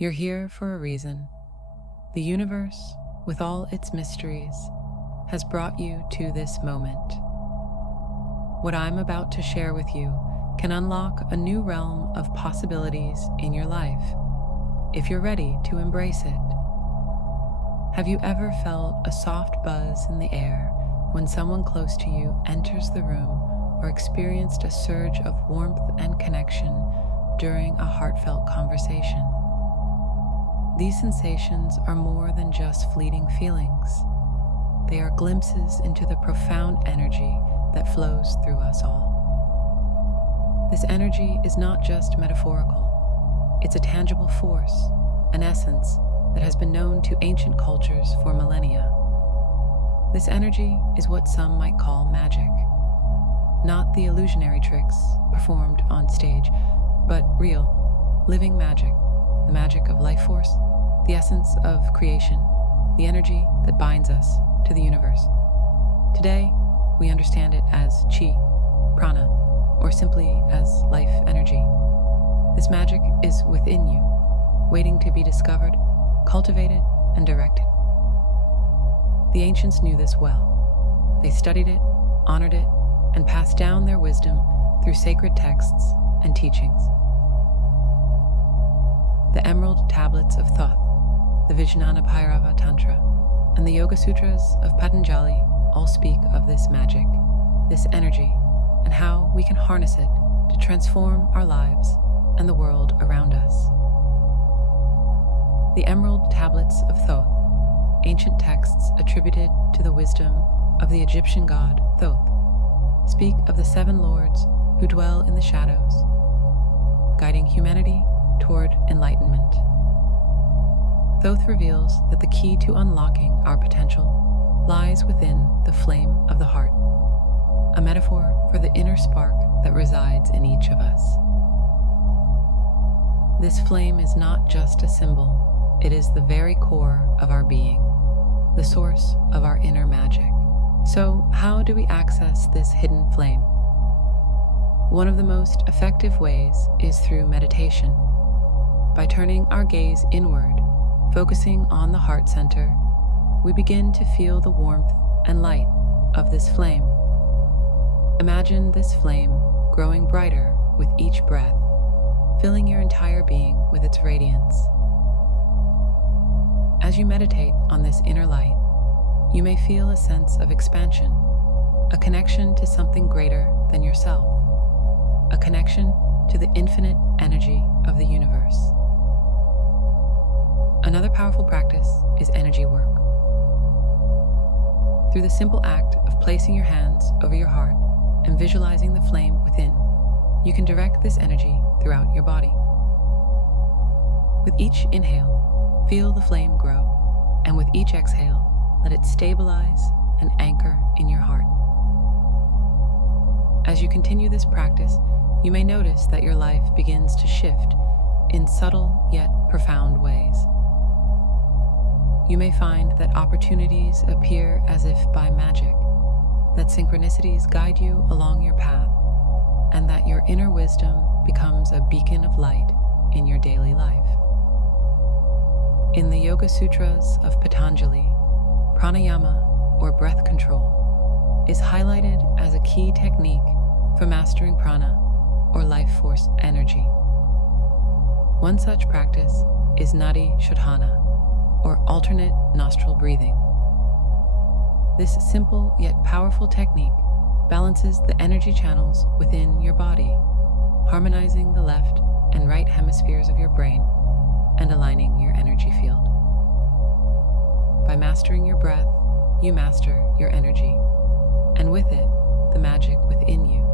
You're here for a reason. The universe, with all its mysteries, has brought you to this moment. What I'm about to share with you can unlock a new realm of possibilities in your life, if you're ready to embrace it. Have you ever felt a soft buzz in the air when someone close to you enters the room, or experienced a surge of warmth and connection during a heartfelt conversation? These sensations are more than just fleeting feelings. They are glimpses into the profound energy that flows through us all. This energy is not just metaphorical. It's a tangible force, an essence that has been known to ancient cultures for millennia. This energy is what some might call magic. Not the illusionary tricks performed on stage, but real, living magic, the magic of life force, the essence of creation, the energy that binds us to the universe. Today, we understand it as chi, prana, or simply as life energy. This magic is within you, waiting to be discovered, cultivated, and directed. The ancients knew this well. They studied it, honored it, and passed down their wisdom through sacred texts and teachings. The Emerald Tablets of Thoth, the Vijnana Bhairava Tantra, and the Yoga Sutras of Patanjali all speak of this magic, this energy, and how we can harness it to transform our lives and the world around us. The Emerald Tablets of Thoth, ancient texts attributed to the wisdom of the Egyptian god Thoth, speak of the 7 lords who dwell in the shadows, guiding humanity toward enlightenment. Thoth reveals that the key to unlocking our potential lies within the flame of the heart, a metaphor for the inner spark that resides in each of us. This flame is not just a symbol, it is the very core of our being, the source of our inner magic. So, how do we access this hidden flame? One of the most effective ways is through meditation. By turning our gaze inward, focusing on the heart center, we begin to feel the warmth and light of this flame. Imagine this flame growing brighter with each breath, filling your entire being with its radiance. As you meditate on this inner light, you may feel a sense of expansion, a connection to something greater than yourself, a connection to the infinite energy of the universe. Another powerful practice is energy work. Through the simple act of placing your hands over your heart and visualizing the flame within, you can direct this energy throughout your body. With each inhale, feel the flame grow, and with each exhale, let it stabilize and anchor in your heart. As you continue this practice, you may notice that your life begins to shift in subtle yet profound ways. You may find that opportunities appear as if by magic, that synchronicities guide you along your path, and that your inner wisdom becomes a beacon of light in your daily life. In the Yoga Sutras of Patanjali, pranayama, or breath control, is highlighted as a key technique for mastering prana, or life force energy. One such practice is nadi shodhana, or alternate nostril breathing. This simple yet powerful technique balances the energy channels within your body, harmonizing the left and right hemispheres of your brain and aligning your energy field. By mastering your breath, you master your energy, and with it, the magic within you.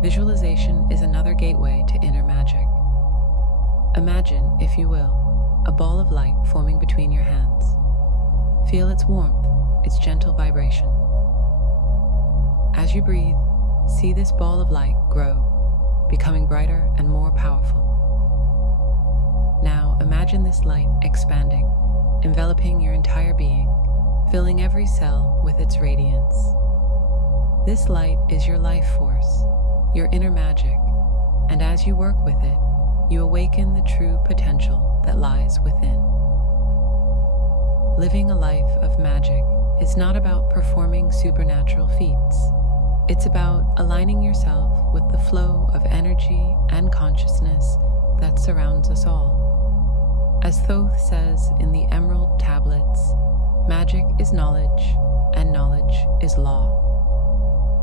Visualization is another gateway to inner magic. Imagine, if you will, a ball of light forming between your hands. Feel its warmth, its gentle vibration. As you breathe, see this ball of light grow, becoming brighter and more powerful. Now imagine this light expanding, enveloping your entire being, filling every cell with its radiance. This light is your life force, your inner magic, and as you work with it, you awaken the true potential that lies within. Living a life of magic is not about performing supernatural feats. It's about aligning yourself with the flow of energy and consciousness that surrounds us all. As Thoth says in the Emerald Tablets, magic is knowledge, and knowledge is law.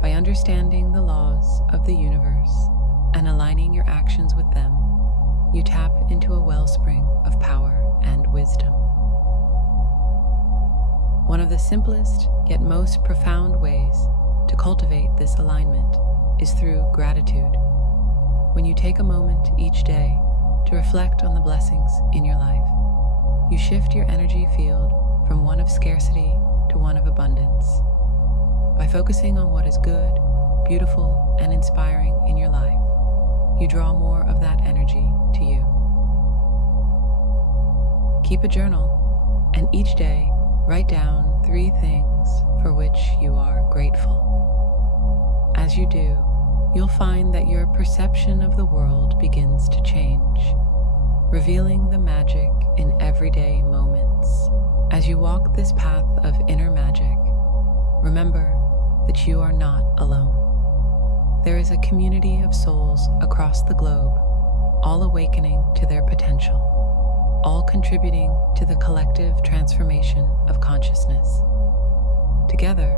By understanding the laws of the universe and aligning your actions with them, you tap into a wellspring of power and wisdom. One of the simplest yet most profound ways to cultivate this alignment is through gratitude. When you take a moment each day to reflect on the blessings in your life, you shift your energy field from one of scarcity to one of abundance. By focusing on what is good, beautiful, and inspiring in your life, you draw more of that energy to you. Keep a journal, and each day write down 3 things for which you are grateful. As you do, you'll find that your perception of the world begins to change, revealing the magic in everyday moments. As you walk this path of inner magic, remember that you are not alone. There is a community of souls across the globe, all awakening to their potential, all contributing to the collective transformation of consciousness. Together,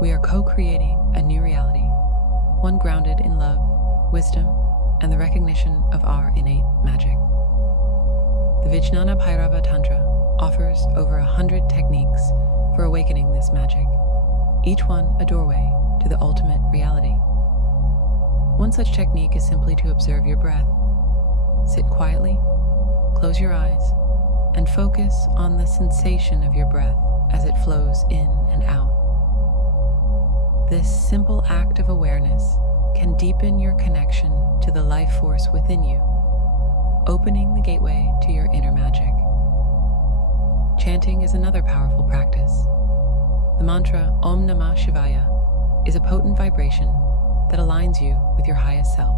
we are co-creating a new reality, one grounded in love, wisdom, and the recognition of our innate magic. The Vijnana Bhairava Tantra offers over 100 techniques for awakening this magic, each one a doorway to the ultimate reality. One such technique is simply to observe your breath. Sit quietly, close your eyes, and focus on the sensation of your breath as it flows in and out. This simple act of awareness can deepen your connection to the life force within you, opening the gateway to your inner magic. Chanting is another powerful practice. The mantra Om Namah Shivaya is a potent vibration that aligns you with your highest self.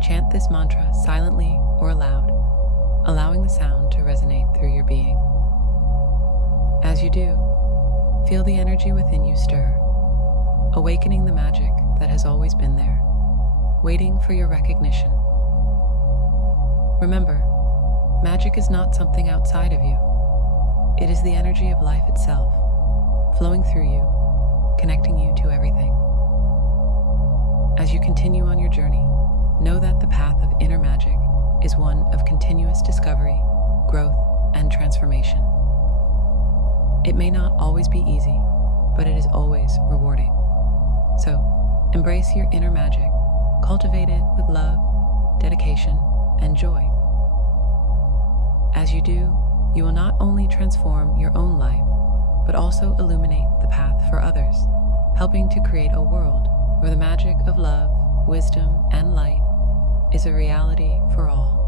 Chant this mantra silently or aloud, allowing the sound to resonate through your being. As you do, feel the energy within you stir, awakening the magic that has always been there, waiting for your recognition. Remember, magic is not something outside of you. It is the energy of life itself, flowing through you, connecting you to everything. As you continue on your journey, know that the path of inner magic is one of continuous discovery, growth, and transformation. It may not always be easy, but it is always rewarding. So, embrace your inner magic, cultivate it with love, dedication, and joy. As you do, you will not only transform your own life, but also illuminate the path for others, helping to create a world where the magic of love, wisdom, and light is a reality for all.